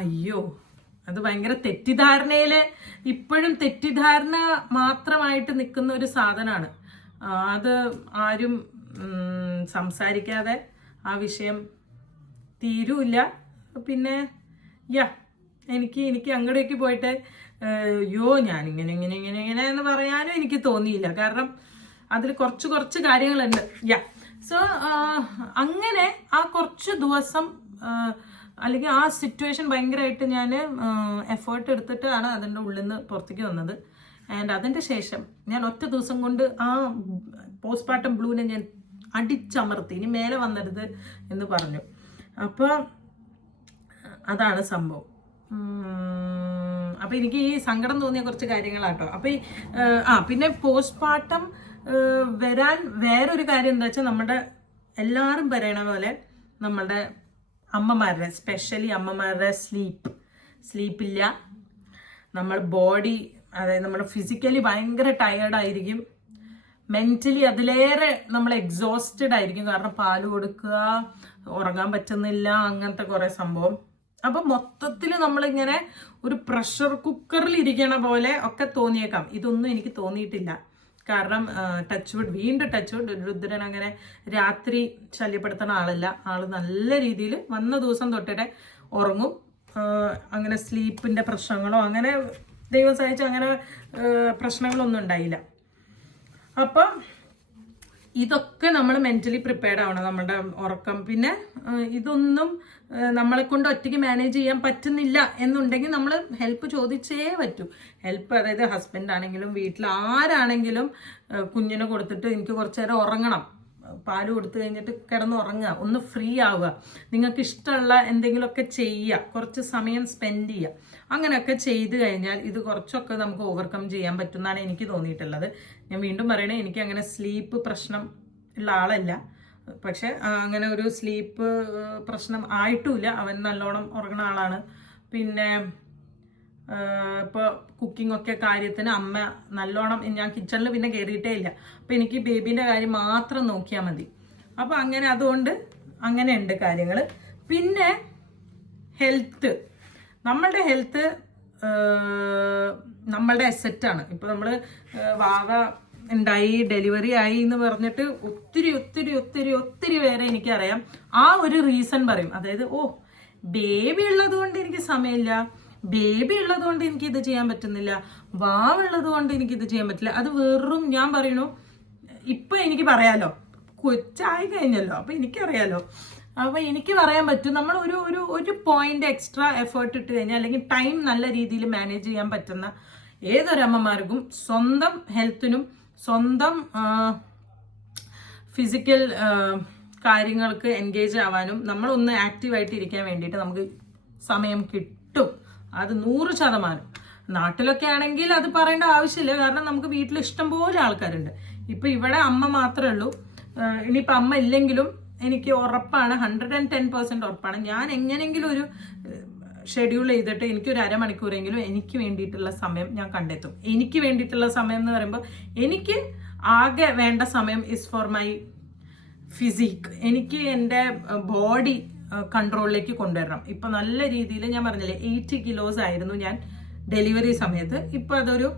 അയ്യോ, അത് ഭയങ്കര തെറ്റിദ്ധാരണയിൽ ഇപ്പോഴും തെറ്റിദ്ധാരണ മാത്രമായിട്ട് നിൽക്കുന്ന ഒരു സാധനമാണ്. അത് ആരും സംസാരിക്കാതെ ആ വിഷയം തീരുമില്ല. പിന്നെ എനിക്ക് അങ്ങോട്ടേക്ക് പോയിട്ട് അയ്യോ ഞാനിങ്ങനെ ഇങ്ങനെ ഇങ്ങനെ ഇങ്ങനെ എന്ന് പറയാനും എനിക്ക് തോന്നിയില്ല. കാരണം അതിൽ കുറച്ച് കാര്യങ്ങളുണ്ട്. സോ അങ്ങനെ ആ കുറച്ച് ദിവസം അല്ലെങ്കിൽ ആ സിറ്റുവേഷൻ ഭയങ്കരമായിട്ട് ഞാൻ എഫേർട്ട് എടുത്തിട്ടാണ് അതിൻ്റെ ഉള്ളിൽ നിന്ന് പുറത്തേക്ക് വന്നത്. ആൻഡ് അതിൻ്റെ ശേഷം ഞാൻ ഒറ്റ ദിവസം കൊണ്ട് ആ പോസ്റ്റ്മോർട്ടം ബ്ലൂവിനെ ഞാൻ അടിച്ചമർത്തി, ഇനി മേലെ വന്നരുത് എന്ന് പറഞ്ഞു. അപ്പോൾ അതാണ് സംഭവം. അപ്പോൾ എനിക്ക് ഈ സങ്കടം തോന്നിയ കുറച്ച് കാര്യങ്ങളാട്ടോ. അപ്പോൾ പിന്നെ പോസ്റ്റ്മോർട്ടം വരാൻ വേറൊരു കാര്യം എന്താ വെച്ചാൽ, നമ്മുടെ എല്ലാവരും പറയണ പോലെ നമ്മുടെ അമ്മമാരുടെ, സ്പെഷ്യലി അമ്മമാരുടെ സ്ലീപ്പില്ല. നമ്മൾ ബോഡി, അതായത് നമ്മൾ ഫിസിക്കലി ഭയങ്കര ടയേർഡായിരിക്കും, മെന്റലി അതിലേറെ നമ്മൾ എക്സോസ്റ്റഡ് ആയിരിക്കും. കാരണം പാല് കൊടുക്കുക, ഉറങ്ങാൻ പറ്റുന്നില്ല, അങ്ങനത്തെ കുറേ സംഭവം. അപ്പം മൊത്തത്തിൽ നമ്മളിങ്ങനെ ഒരു പ്രഷർ കുക്കറിൽ ഇരിക്കണ പോലെ ഒക്കെ തോന്നിയേക്കാം. ഇതൊന്നും എനിക്ക് തോന്നിയിട്ടില്ല. കാരണം വീണ്ടും ടച്ച് വുഡ്, രുദ്രൻ അങ്ങനെ രാത്രി ശല്യപ്പെടുത്തുന്ന ആളല്ല. ആള് നല്ല രീതിയിൽ വന്ന ദിവസം തൊട്ടിട്ട് ഉറങ്ങും. അങ്ങനെ സ്ലീപ്പിന്റെ പ്രശ്നങ്ങളോ അങ്ങനെ ദൈവം സഹായിച്ച് അങ്ങനെ പ്രശ്നങ്ങളൊന്നും ഉണ്ടായില്ല. അപ്പം ഇതൊക്കെ നമ്മൾ മെന്റലി പ്രിപ്പയർഡ് ആവണം, നമ്മുടെ ഉറക്കം. പിന്നെ ഇതൊന്നും നമ്മളെ കൊണ്ട് ഒറ്റയ്ക്ക് മാനേജ് ചെയ്യാൻ പറ്റുന്നില്ല എന്നുണ്ടെങ്കിൽ നമ്മൾ ഹെൽപ്പ് ചോദിച്ചേ പറ്റൂ. ഹെൽപ്പ്, അതായത് ഹസ്ബൻഡ് ആണെങ്കിലും വീട്ടിൽ ആരാണെങ്കിലും കുഞ്ഞിനെ കൊടുത്തിട്ട് എനിക്ക് കുറച്ചു നേരം ഉറങ്ങണം, പാല് കൊടുത്തു കഴിഞ്ഞിട്ട് കിടന്ന് ഉറങ്ങുക, ഒന്ന് ഫ്രീ ആവുക, നിങ്ങൾക്ക് ഇഷ്ടമുള്ള എന്തെങ്കിലുമൊക്കെ ചെയ്യുക, കുറച്ച് സമയം സ്പെൻഡ് ചെയ്യുക. അങ്ങനെയൊക്കെ ചെയ്ത് കഴിഞ്ഞാൽ ഇത് കുറച്ചൊക്കെ നമുക്ക് ഓവർകം ചെയ്യാൻ പറ്റുമെന്നാണ് എനിക്ക് തോന്നിയിട്ടുള്ളത്. ഞാൻ വീണ്ടും പറയണേ, എനിക്ക് അങ്ങനെ സ്ലീപ്പ് പ്രശ്നം ഉള്ള ആളല്ല. പക്ഷെ അങ്ങനെ ഒരു സ്ലീപ്പ് പ്രശ്നം ആയിട്ടുമില്ല. അവൻ നല്ലോണം ഉറങ്ങുന്ന ആളാണ്. പിന്നെ ഇപ്പോൾ കുക്കിംഗ് ഒക്കെ കാര്യത്തിന് അമ്മ നല്ലോണം, ഞാൻ കിച്ചണിൽ പിന്നെ കയറിയിട്ടേ ഇല്ല. അപ്പോൾ എനിക്ക് ബേബീൻ്റെ കാര്യം മാത്രം നോക്കിയാൽ മതി. അപ്പോൾ അങ്ങനെ അതുകൊണ്ട് അങ്ങനെ ഉണ്ട് കാര്യങ്ങൾ. പിന്നെ ഹെൽത്ത്, നമ്മളുടെ ഹെൽത്ത് നമ്മളുടെ അസറ്റാണ്. ഇപ്പോൾ നമ്മൾ വാവ ഉണ്ടായി, ഡെലിവറി ആയി എന്ന് പറഞ്ഞിട്ട് ഒത്തിരി ഒത്തിരി ഒത്തിരി ഒത്തിരി പേരെ എനിക്കറിയാം ആ ഒരു റീസൺ പറയും. അതായത് ബേബി ഉള്ളത് കൊണ്ട് എനിക്ക് സമയമില്ല, ബേബി ഉള്ളത് കൊണ്ട് എനിക്ക് ഇത് ചെയ്യാൻ പറ്റുന്നില്ല, വാവുള്ളത് കൊണ്ട് എനിക്ക് ഇത് ചെയ്യാൻ പറ്റില്ല. അത് വെറും, ഞാൻ പറയണു, ഇപ്പം എനിക്ക് പറയാലോ, കൊച്ചായി കഴിഞ്ഞല്ലോ, അപ്പം എനിക്കറിയാലോ. അപ്പോൾ എനിക്ക് പറയാൻ പറ്റും, നമ്മൾ ഒരു പോയിന്റ് എക്സ്ട്രാ എഫേർട്ട് ഇട്ട് കഴിഞ്ഞാൽ, അല്ലെങ്കിൽ ടൈം നല്ല രീതിയിൽ മാനേജ് ചെയ്യാൻ പറ്റുന്ന ഏതൊരമ്മമാർക്കും സ്വന്തം ഹെൽത്തിനും സ്വന്തം ഫിസിക്കൽ കാര്യങ്ങൾക്ക് എൻഗേജ് ആവാനും നമ്മളൊന്ന് ആക്റ്റീവായിട്ട് ഇരിക്കാൻ വേണ്ടിയിട്ട് നമുക്ക് സമയം കിട്ടും. അത് 100%. നാട്ടിലൊക്കെ ആണെങ്കിൽ അത് പറയേണ്ട ആവശ്യമില്ല. കാരണം നമുക്ക് വീട്ടിൽ ഇഷ്ടംപോലെ ആൾക്കാരുണ്ട്. ഇപ്പം ഇവിടെ അമ്മ മാത്രമേ ഉള്ളൂ. ഇനിയിപ്പോൾ അമ്മ ഇല്ലെങ്കിലും എനിക്ക് ഉറപ്പാണ്, 110% ഉറപ്പാണ്, ഞാൻ എങ്ങനെയെങ്കിലും ഒരു ഷെഡ്യൂൾ ചെയ്തിട്ട് എനിക്കൊരു അരമണിക്കൂറെങ്കിലും എനിക്ക് വേണ്ടിയിട്ടുള്ള സമയം ഞാൻ കണ്ടെത്തും. എനിക്ക് വേണ്ടിയിട്ടുള്ള സമയം എന്ന് പറയുമ്പോൾ എനിക്ക് ആകെ വേണ്ട സമയം ഇസ് ഫോർ മൈ ഫിസിക്. എനിക്ക് എൻ്റെ ബോഡി കൺട്രോളിലേക്ക് കൊണ്ടുവരണം. ഇപ്പം നല്ല രീതിയിൽ, ഞാൻ പറഞ്ഞില്ലേ 80 കിലോസ് ആയിരുന്നു ഞാൻ ഡെലിവറി സമയത്ത്. ഇപ്പം അതൊരു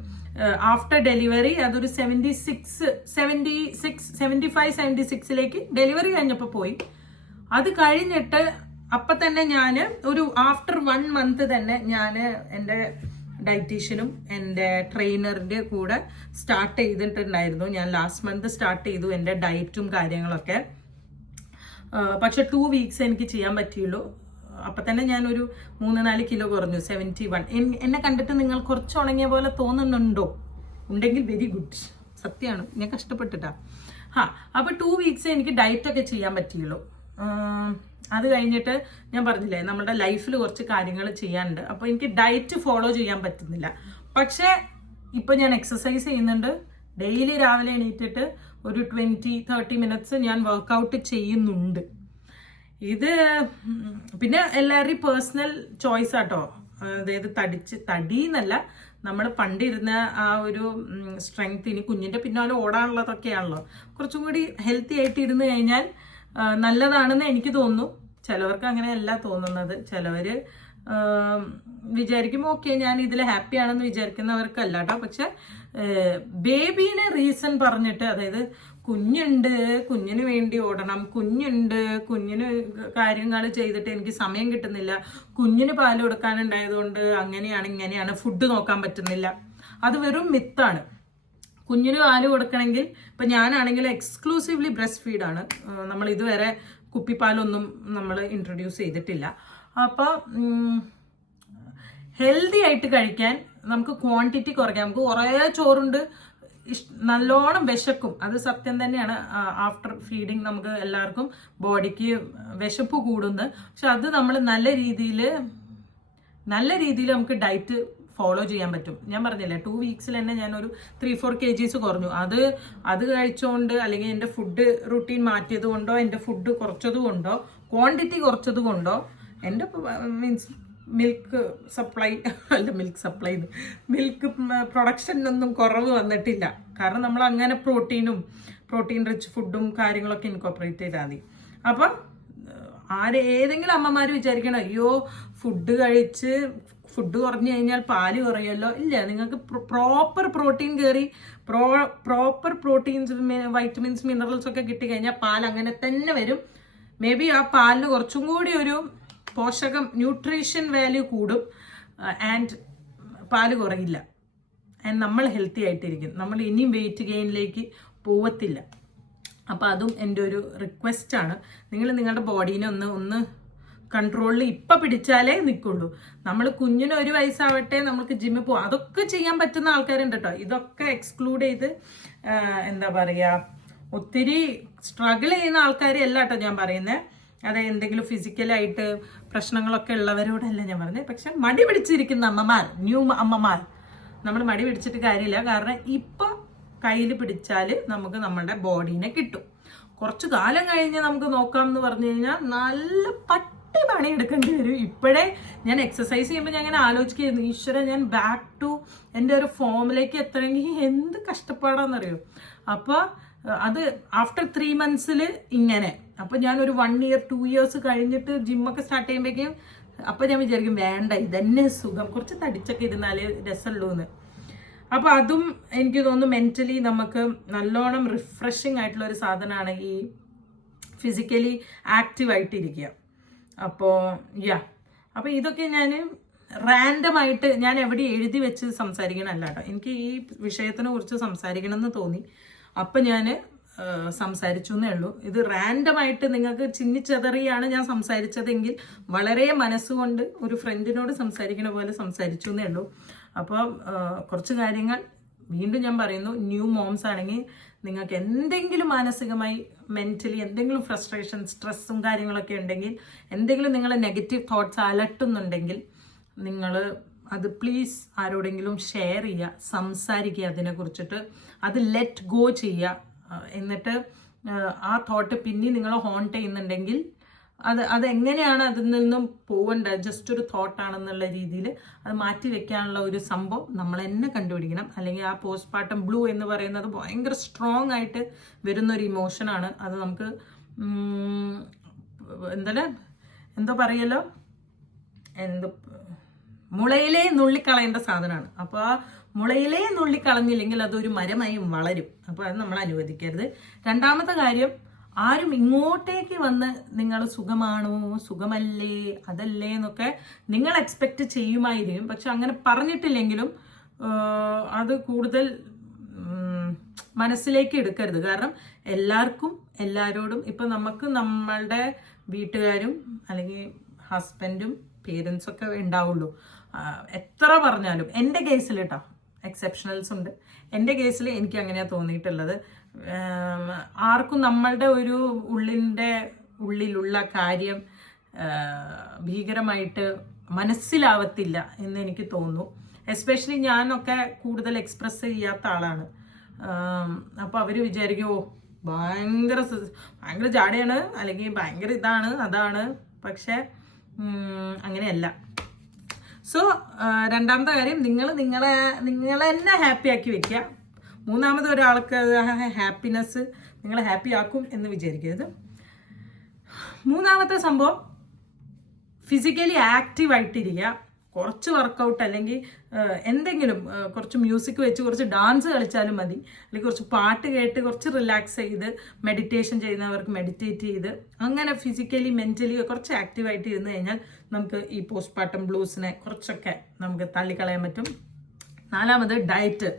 ആഫ്റ്റർ ഡെലിവറി അതൊരു 75-76ലേക്ക് ഡെലിവറി കഴിഞ്ഞപ്പോൾ പോയി. അത് കഴിഞ്ഞിട്ട് അപ്പം തന്നെ ഞാൻ ഒരു ആഫ്റ്റർ 1 മന്ത് തന്നെ ഞാൻ എൻ്റെ ഡയറ്റീഷ്യനും എൻ്റെ ട്രെയിനറിൻ്റെ കൂടെ സ്റ്റാർട്ട് ചെയ്തിട്ടുണ്ടായിരുന്നു. ഞാൻ ലാസ്റ്റ് മന്ത് സ്റ്റാർട്ട് ചെയ്തു എൻ്റെ ഡയറ്റും കാര്യങ്ങളൊക്കെ. പക്ഷെ 2 വീക്സ് എനിക്ക് ചെയ്യാൻ പറ്റിയുള്ളൂ. അപ്പം തന്നെ ഞാനൊരു 3-4 കിലോ കുറഞ്ഞു, 71. എന്നെ കണ്ടിട്ട് നിങ്ങൾ കുറച്ച് ഉണങ്ങിയ പോലെ തോന്നുന്നുണ്ടോ? ഉണ്ടെങ്കിൽ വെരി ഗുഡ്, സത്യമാണ്, ഞാൻ കഷ്ടപ്പെട്ടിട്ടാ. അപ്പോൾ 2 വീക്സ് എനിക്ക് ഡയറ്റൊക്കെ ചെയ്യാൻ പറ്റിയുള്ളൂ. അത് കഴിഞ്ഞിട്ട് ഞാൻ പറഞ്ഞില്ലേ നമ്മുടെ ലൈഫിൽ കുറച്ച് കാര്യങ്ങൾ ചെയ്യാനുണ്ട്. അപ്പോൾ എനിക്ക് ഡയറ്റ് ഫോളോ ചെയ്യാൻ പറ്റുന്നില്ല. പക്ഷേ ഇപ്പം ഞാൻ എക്സസൈസ് ചെയ്യുന്നുണ്ട്. ഡെയിലി രാവിലെ എണീറ്റിട്ട് ഒരു 20-30 മിനിറ്റ്സ് ഞാൻ വർക്കൗട്ട് ചെയ്യുന്നുണ്ട്. ഇത് പിന്നെ എല്ലാവരുടെയും പേഴ്സണൽ ചോയ്സ് ആട്ടോ. അതായത് തടി എന്നല്ല, നമ്മൾ പണ്ടിരുന്ന ആ ഒരു സ്ട്രെങ്ത് ഇനി കുഞ്ഞിൻ്റെ പിന്നാലെ ഓടാനുള്ളതൊക്കെയാണല്ലോ. കുറച്ചും കൂടി ഹെൽത്തി ആയിട്ട് ഇരുന്ന് കഴിഞ്ഞാൽ നല്ലതാണെന്ന് എനിക്ക് തോന്നുന്നു. ചിലവർക്ക് അങ്ങനെയല്ല തോന്നുന്നത്. ചിലവർ വിചാരിക്കും ഓക്കെ ഞാൻ ഇതിൽ ഹാപ്പി ആണെന്ന് വിചാരിക്കുന്നവർക്കല്ല കേട്ടോ. പക്ഷെ ബേബീനെ റീസൺ പറഞ്ഞിട്ട്, അതായത് കുഞ്ഞുണ്ട്, കുഞ്ഞിന് വേണ്ടി ഓടണം, കുഞ്ഞിന് കാര്യങ്ങൾ ചെയ്തിട്ട് എനിക്ക് സമയം കിട്ടുന്നില്ല, കുഞ്ഞിന് പാല് കൊടുക്കാനുണ്ടായതുകൊണ്ട് അങ്ങനെയാണ് ഇങ്ങനെയാണ്, ഫുഡ് നോക്കാൻ പറ്റുന്നില്ല, അത് വെറും മിത്താണ്. കുഞ്ഞിന് പാല് കൊടുക്കണമെങ്കിൽ ഇപ്പം ഞാനാണെങ്കിൽ എക്സ്ക്ലൂസീവ്ലി ബ്രസ്റ്റ് ഫീഡാണ്. നമ്മൾ ഇതുവരെ കുപ്പിപ്പാലൊന്നും നമ്മൾ ഇൻട്രൊഡ്യൂസ് ചെയ്തിട്ടില്ല. അപ്പോൾ ഹെൽത്തി ആയിട്ട് കഴിക്കാൻ നമുക്ക് ക്വാണ്ടിറ്റി കുറയ്ക്കാം. നമുക്ക് കുറേ ചോറുണ്ട്, നല്ലോണം വിശക്കും, അത് സത്യം തന്നെയാണ്. ആഫ്റ്റർ ഫീഡിങ് നമുക്ക് എല്ലാവർക്കും ബോഡിക്ക് വിശപ്പ് കൂടുന്നത്. പക്ഷെ അത് നമ്മൾ നല്ല രീതിയിൽ നമുക്ക് ഡയറ്റ് ഫോളോ ചെയ്യാൻ പറ്റും. ഞാൻ പറഞ്ഞില്ലേ 2 വീക്സിൽ തന്നെ ഞാനൊരു 3-4 kgs കുറഞ്ഞു. അത് കഴിച്ചുകൊണ്ട്, അല്ലെങ്കിൽ എൻ്റെ ഫുഡ് റുട്ടീൻ മാറ്റിയത് കൊണ്ടോ, എൻ്റെ ഫുഡ് കുറച്ചത് കൊണ്ടോ, ക്വാണ്ടിറ്റി കുറച്ചത് കൊണ്ടോ, എൻ്റെ മീൻസ് മിൽക്ക് പ്രൊഡക്ഷനൊന്നും കുറവ് വന്നിട്ടില്ല. കാരണം നമ്മൾ അങ്ങനെ പ്രോട്ടീൻ റിച്ച് ഫുഡും കാര്യങ്ങളൊക്കെ ഇൻകോപ്പറേറ്റ് ചെയ്താൽ മതി. അപ്പം ഏതെങ്കിലും അമ്മമാർ വിചാരിക്കണം അയ്യോ ഫുഡ് കുറഞ്ഞു കഴിഞ്ഞാൽ പാല് കുറയല്ലോ. ഇല്ല, നിങ്ങൾക്ക് പ്രോപ്പർ പ്രോട്ടീൻ കയറി പ്രോപ്പർ പ്രോട്ടീൻസ്, വൈറ്റമിൻസ്, മിനറൽസ് ഒക്കെ കിട്ടിക്കഴിഞ്ഞാൽ പാൽ അങ്ങനെ തന്നെ വരും. മേ ബി ആ പാലിന് കുറച്ചും കൂടി ഒരു ന്യൂട്രീഷൻ വാല്യൂ കൂടും, ആൻഡ് പാല് കുറയില്ല, ആൻഡ് നമ്മൾ ഹെൽത്തി ആയിട്ടിരിക്കും. നമ്മൾ ഇനിയും വെയിറ്റ് ഗെയിനിലേക്ക് പോവത്തില്ല. അപ്പോൾ അതും എൻ്റെ ഒരു റിക്വസ്റ്റാണ്. നിങ്ങൾ നിങ്ങളുടെ ബോഡീനെ ഒന്ന് കൺട്രോളിൽ ഇപ്പം പിടിച്ചാലേ നിൽക്കുള്ളൂ. നമ്മൾ കുഞ്ഞിന് 1 വയസ്സാവട്ടെ നമുക്ക് ജിമ്മിൽ പോകാം, അതൊക്കെ ചെയ്യാൻ പറ്റുന്ന ആൾക്കാരുണ്ട് കേട്ടോ. ഇതൊക്കെ എക്സ്ക്ലൂഡ് ചെയ്ത് എന്താ പറയുക, ഒത്തിരി സ്ട്രഗിൾ ചെയ്യുന്ന ആൾക്കാരെ അല്ല കേട്ടോ ഞാൻ പറയുന്നത്. അതായത് എന്തെങ്കിലും ഫിസിക്കലായിട്ട് പ്രശ്നങ്ങളൊക്കെ ഉള്ളവരോടല്ല ഞാൻ പറഞ്ഞത്. പക്ഷെ മടി പിടിച്ചിരിക്കുന്ന ന്യൂ അമ്മമാർ നമ്മൾ മടി പിടിച്ചിട്ട് കാര്യമില്ല. കാരണം ഇപ്പം കയ്യിൽ പിടിച്ചാൽ നമുക്ക് നമ്മുടെ ബോഡീനെ കിട്ടും. കുറച്ച് കാലം കഴിഞ്ഞ് നമുക്ക് നോക്കാം എന്ന് പറഞ്ഞു കഴിഞ്ഞാൽ നല്ല പണി എടുക്കേണ്ടി വരും. ഇപ്പോഴേ ഞാൻ എക്സസൈസ് ചെയ്യുമ്പോൾ ഞാൻ അങ്ങനെ ആലോചിക്കുന്നു, ഈശ്വര ഞാൻ ബാക്ക് ടു എൻ്റെ ഒരു ഫോമിലേക്ക് എത്തണമെങ്കിൽ എന്ത് കഷ്ടപ്പാടാണെന്നറിയോ. അപ്പോൾ അത് ആഫ്റ്റർ 3 months ഇങ്ങനെ. അപ്പോൾ ഞാനൊരു 1 year 2 years കഴിഞ്ഞിട്ട് ജിമ്മൊക്കെ സ്റ്റാർട്ട് ചെയ്യുമ്പോഴേക്കും അപ്പോൾ ഞാൻ വിചാരിക്കും വേണ്ട, ഇതന്നെ സുഖം, കുറച്ച് തടിച്ചൊക്കെ ഇരുന്നാൽ രസമുള്ളൂ എന്ന്. അപ്പോൾ അതും എനിക്ക് തോന്നുന്നു മെൻ്റലി നമുക്ക് നല്ലോണം റിഫ്രഷിങ് ആയിട്ടുള്ള ഒരു സാധനമാണ് ഈ ഫിസിക്കലി ആക്റ്റീവായിട്ടിരിക്കുക. അപ്പോൾ ഇതൊക്കെ ഞാൻ റാൻഡമായിട്ട് ഞാൻ എവിടെ എഴുതി വെച്ച് സംസാരിക്കണമല്ല കേട്ടോ. എനിക്ക് ഈ വിഷയത്തിനെ കുറിച്ച് സംസാരിക്കണമെന്ന് തോന്നി, അപ്പം ഞാൻ സംസാരിച്ചു എന്നേ ഉള്ളൂ. ഇത് റാൻഡമായിട്ട് നിങ്ങൾക്ക് ചിന്നിച്ചെതറിയാണ് ഞാൻ സംസാരിച്ചതെങ്കിൽ വളരെ മനസ്സുകൊണ്ട് ഒരു ഫ്രണ്ടിനോട് സംസാരിക്കണ പോലെ സംസാരിച്ചു എന്നേ ഉള്ളൂ. അപ്പോൾ കുറച്ച് കാര്യങ്ങൾ വീണ്ടും ഞാൻ പറയുന്നു, ന്യൂ മോംസ് ആണെങ്കിൽ നിങ്ങൾക്ക് എന്തെങ്കിലും മാനസികമായി മെൻ്റലി എന്തെങ്കിലും ഫ്രസ്ട്രേഷൻ, സ്ട്രെസ്സും കാര്യങ്ങളൊക്കെ ഉണ്ടെങ്കിൽ, എന്തെങ്കിലും നിങ്ങളെ നെഗറ്റീവ് തോട്ട്സ് അലട്ടുന്നുണ്ടെങ്കിൽ നിങ്ങൾ അത് പ്ലീസ് ആരോടെങ്കിലും ഷെയർ ചെയ്യുക, സംസാരിക്കുക അതിനെക്കുറിച്ചിട്ട്. അത് ലെറ്റ് ഗോ ചെയ്യുക. എന്നിട്ട് ആ തോട്ട് പിന്നെ നിങ്ങളെ ഹോണ്ട് ചെയ്യുന്നുണ്ടെങ്കിൽ അതെങ്ങനെയാണ് അതിൽ നിന്നും പോകേണ്ടത്, ജസ്റ്റ് ഒരു തോട്ടാണെന്നുള്ള രീതിയിൽ അത് മാറ്റി വെക്കാനുള്ള ഒരു സംഭവം നമ്മൾ തന്നെ കണ്ടുപിടിക്കണം. അല്ലെങ്കിൽ ആ പോസ്റ്റ്പാർട്ടം ബ്ലൂ എന്ന് പറയുന്നത് ഭയങ്കര സ്ട്രോങ് ആയിട്ട് വരുന്നൊരു ഇമോഷനാണ്. അത് നമുക്ക് എന്തോ പറയല്ലോ, മുളയിലേ നുള്ളിക്കളയേണ്ട സാധനമാണ്. അപ്പോൾ ആ മുളയിലേ നുള്ളിക്കളഞ്ഞില്ലെങ്കിൽ അതൊരു മരമായി വളരും. അപ്പോൾ അത് നമ്മൾ അനുവദിക്കരുത്. രണ്ടാമത്തെ കാര്യം, ആരും ഇങ്ങോട്ടേക്ക് വന്ന് നിങ്ങൾ സുഖമാണോ, സുഖമല്ലേ, അതല്ലേ എന്നൊക്കെ നിങ്ങൾ എക്സ്പെക്റ്റ് ചെയ്യുമായിരിക്കും. പക്ഷെ അങ്ങനെ പറഞ്ഞിട്ടില്ലെങ്കിലും അത് കൂടുതൽ മനസ്സിലേക്ക് എടുക്കരുത്. കാരണം എല്ലാവരോടും ഇപ്പം നമുക്ക് നമ്മളുടെ വീട്ടുകാരും അല്ലെങ്കിൽ ഹസ്ബൻഡും പേരൻസൊക്കെ ഉണ്ടാവുള്ളൂ. എത്ര പറഞ്ഞാലും എൻ്റെ കേസിൽ കേട്ടോ എക്സെപ്ഷണൽസ് ഉണ്ട്. എൻ്റെ കേസിൽ എനിക്ക് അങ്ങനെയാണ് തോന്നിയിട്ടുള്ളത്. ആർക്കും നമ്മളുടെ ഒരു ഉള്ളിൻ്റെ ഉള്ളിലുള്ള കാര്യം ഭീകരമായിട്ട് മനസ്സിലാവത്തില്ല എന്ന് എനിക്ക് തോന്നുന്നു. എസ്പെഷ്യലി ഞാനൊക്കെ കൂടുതൽ എക്സ്പ്രസ് ചെയ്യാത്ത ആളാണ്. അപ്പോൾ അവർ വിചാരിക്കും ഓ ഭയങ്കര ജാടയാണ്, അല്ലെങ്കിൽ ഭയങ്കര ഇതാണ് അതാണ്. പക്ഷെ അങ്ങനെയല്ല. സോ രണ്ടാമത്തെ കാര്യം, നിങ്ങളെ തന്നെ ഹാപ്പി ആക്കി വെക്കുക. മൂന്നാമത് ഒരാൾക്ക് ഹാപ്പിനെസ് നിങ്ങളെ ഹാപ്പി ആക്കും എന്ന് വിചാരിക്കരുത്. മൂന്നാമത്തെ സംഭവം, ഫിസിക്കലി ആക്റ്റീവായിട്ടിരിക്കുക. കുറച്ച് വർക്കൗട്ട് അല്ലെങ്കിൽ എന്തെങ്കിലും കുറച്ച് മ്യൂസിക് വെച്ച് കുറച്ച് ഡാൻസ് കളിച്ചാലും മതി, അല്ലെങ്കിൽ കുറച്ച് പാട്ട് കേട്ട് കുറച്ച് റിലാക്സ് ചെയ്ത് മെഡിറ്റേഷൻ ചെയ്യുന്നവർക്ക് മെഡിറ്റേറ്റ് ചെയ്ത് അങ്ങനെ ഫിസിക്കലി മെൻ്റലി കുറച്ച് ആക്റ്റീവായിട്ട് ഇരുന്ന് കഴിഞ്ഞാൽ നമുക്ക് ഈ പോസ്റ്റ്പാർട്ടം ബ്ലൂസിനെ കുറച്ചൊക്കെ നമുക്ക് തള്ളിക്കളയാൻ പറ്റും. നാലാമത് diet.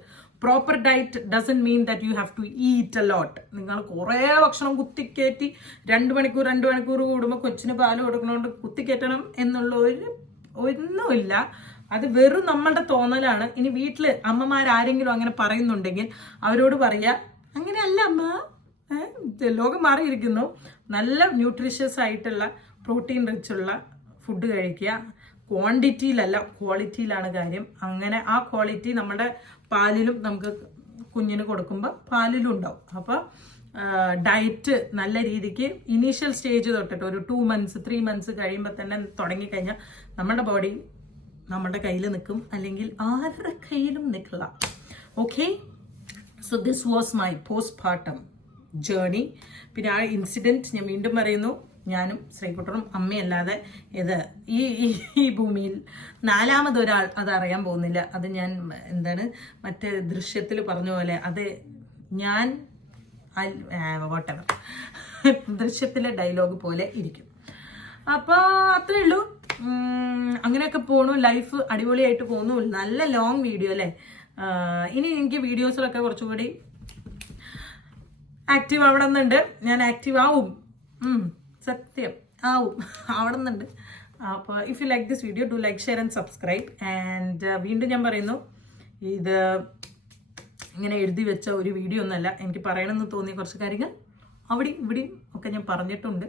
Proper diet doesn't mean that you have to eat a lot. നിങ്ങൾ കുറേ ഭക്ഷണം കുത്തിക്കയറ്റി 2 മണിക്കൂർ കൂടുമ്പോൾ കൊച്ചിന് പാല് കൊടുക്കണോണ്ട് കുത്തിക്കയറ്റണം എന്നുള്ള ഒന്നുമില്ല. അത് വെറും നമ്മളുടെ തോന്നലാണ്. ഇനി വീട്ടിൽ അമ്മമാരാരെങ്കിലും അങ്ങനെ പറയുന്നുണ്ടെങ്കിൽ അവരോട് പറയുക, അങ്ങനെയല്ല അമ്മ, ലോകം മാറിയിരിക്കുന്നു. നല്ല ന്യൂട്രീഷ്യസ് ആയിട്ടുള്ള പ്രോട്ടീൻ റിച്ചുള്ള ഫുഡ് കഴിക്കുക. ക്വാണ്ടിറ്റിയിലല്ല ക്വാളിറ്റിയിലാണ് കാര്യം. അങ്ങനെ ആ ക്വാളിറ്റി നമ്മുടെ പാലിലും നമുക്ക് കുഞ്ഞിന് കൊടുക്കുമ്പോൾ പാലിലും ഉണ്ടാവും. അപ്പോൾ ഡയറ്റ് നല്ല രീതിക്ക് ഇനീഷ്യൽ സ്റ്റേജ് തൊട്ടിട്ട് ഒരു 2 months 3 months കഴിയുമ്പോൾ തന്നെ തുടങ്ങിക്കഴിഞ്ഞാൽ നമ്മുടെ ബോഡി നമ്മുടെ കയ്യിൽ നിൽക്കും, അല്ലെങ്കിൽ ആരുടെ കയ്യിലും നിൽക്കില്ല. Okay, so this was my postpartum journey. പിന്നെ ആ ഇൻസിഡൻറ്റ് ഞാൻ വീണ്ടും പറയുന്നു, ഞാനും ശ്രീകുട്ടനും അമ്മയല്ലാതെ ഇത് ഈ ഭൂമിയിൽ നാലാമതൊരാൾ അതറിയാൻ പോകുന്നില്ല. അത് ഞാൻ മറ്റേ ദൃശ്യത്തിൽ പറഞ്ഞ പോലെ അത് ഞാൻ വോട്ടെവർ ദൃശ്യത്തിലെ ഡയലോഗ് പോലെ ഇരിക്കും. അപ്പോൾ അത്രേ ഉള്ളൂ. അങ്ങനെയൊക്കെ പോണു, ലൈഫ് അടിപൊളിയായിട്ട് പോകുന്നു. നല്ല ലോങ് വീഡിയോ അല്ലേ. ഇനി എനിക്ക് വീഡിയോസിലൊക്കെ കുറച്ചുകൂടി ആക്റ്റീവ് ആവണമെന്നുണ്ട്. ഞാൻ ആക്റ്റീവ് ആവും, സത്യം ആവണമെന്നുണ്ട്. അപ്പോൾ if you like this video do like, share and subscribe. And വീണ്ടും ഞാൻ പറയുന്നു, ഇത് ഇങ്ങനെ എഴുതി വെച്ച ഒരു വീഡിയോ ഒന്നുമല്ല. എനിക്ക് പറയണമെന്ന് തോന്നിയ കുറച്ച് കാര്യങ്ങൾ അവിടെയും ഇവിടെയും ഒക്കെ ഞാൻ പറഞ്ഞിട്ടുണ്ട്.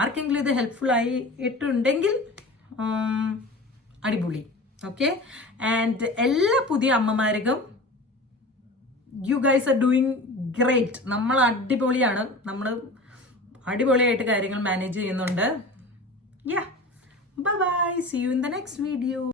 ആർക്കെങ്കിലും ഇത് ഹെൽപ്ഫുൾ ആയിട്ടുണ്ടെങ്കിൽ അടിപൊളി. ഓക്കെ, ആൻഡ് എല്ലാ പുതിയ അമ്മമാർക്കും you guys are doing great. നമ്മൾ അടിപൊളിയാണ്, നമ്മൾ അടിപൊളിയായിട്ട് കാര്യങ്ങൾ മാനേജ് ചെയ്യുന്നുണ്ട്. Yeah, bye bye, see you in the next video.